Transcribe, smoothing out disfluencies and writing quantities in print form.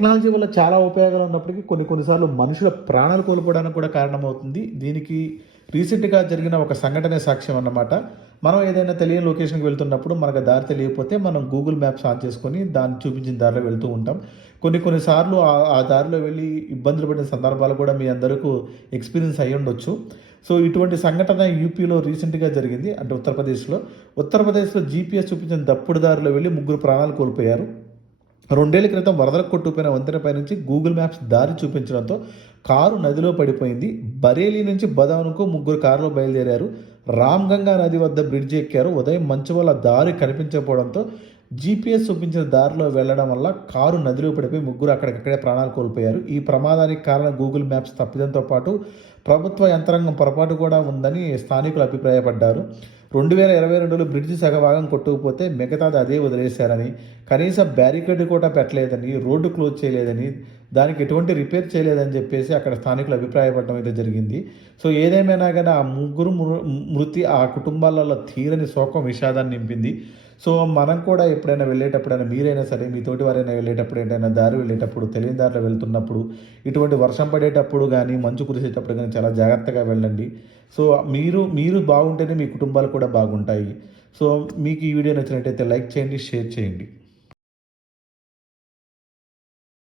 Technology వల్ల చాలా ఉపయోగాలు ఉన్నప్పటికీ కొన్నిసార్లు మనుషుల ప్రాణాలు కోల్పోవడానికి కూడా కారణమవుతుంది. దీనికి రీసెంట్‌గా జరిగిన ఒక సంఘటనే సాక్ష్యం అన్నమాట. మనం ఏదైనా తెలియని లొకేషన్‌కి వెళ్తున్నప్పుడు మనకు దారి తెలియకపోతే మనం గూగుల్ మ్యాప్స్ ఆన్ చేసుకొని దాన్ని చూపించిన దారిలో వెళ్తూ ఉంటాం. కొన్నిసార్లు ఆ దారిలో వెళ్ళి ఇబ్బందులు పడిన సందర్భాలు కూడా మీ అందరకు ఎక్స్‌పీరియన్స్ అయ్యుండొచ్చు. సో, ఇటువంటి సంఘటన యూపీలో రీసెంట్‌గా జరిగింది. అంటే ఉత్తరప్రదేశ్‌లో జీపీఎస్ చూపించిన తప్పుడు దారిలో వెళ్లి ముగ్గురు ప్రాణాలు కోల్పోయారు. 2 ఏళ్ల క్రితం వరదలకు కొట్టుకుపోయిన వంతెనపై నుంచి గూగుల్ మ్యాప్స్ దారి చూపించడంతో కారు నదిలో పడిపోయింది. బరేలీ నుంచి బదావున్‌కు ముగ్గురు కారులో బయలుదేరారు. రామ్‌గంగా నది వద్ద బ్రిడ్జి ఎక్కారు. ఉదయం మంచు వల్ల దారి కనిపించకపోవడంతో జీపీఎస్ చూపించిన దారిలో వెళ్లడం వల్ల కారు నదిలో పడిపోయి ముగ్గురు అక్కడికక్కడే ప్రాణాలు కోల్పోయారు. ఈ ప్రమాదానికి కారణం గూగుల్ మ్యాప్స్ తప్పిదంతో పాటు ప్రభుత్వ యంత్రాంగం పొరపాటు కూడా ఉందని స్థానికులు అభిప్రాయపడ్డారు. 2022లో బ్రిడ్జి సగభాగం కొట్టుకుపోతే మిగతాది అదే వదిలేశారని, కనీసం బ్యారికేడ్ కూడా పెట్టలేదని, రోడ్డు క్లోజ్ చేయలేదని, దానికి ఎటువంటి రిపేర్ చేయలేదని చెప్పేసి అక్కడ స్థానికులు అభిప్రాయపడడం అయితే జరిగింది. సో, ఏదేమైనా కానీ ఆ ముగ్గురు మృతి ఆ కుటుంబాలలో తీరని శోకం, విషాదాన్ని నింపింది. సో, మనం కూడా ఎప్పుడైనా వెళ్ళేటప్పుడైనా మీరైనా సరే, మీ తోటి వారైనా వెళ్ళేటప్పుడు, ఏంటైనా దారి వెళ్ళేటప్పుడు, తెలియని దారిలో వెళ్తున్నప్పుడు, ఇటువంటి వర్షం పడేటప్పుడు కానీ, మంచు కురిసేటప్పుడు కానీ చాలా జాగ్రత్తగా వెళ్ళండి. సో, మీరు బాగుంటేనే మీ కుటుంబాలు కూడా బాగుంటాయి. సో, మీకు ఈ వీడియో నచ్చినట్టయితే లైక్ చేయండి, షేర్ చేయండి.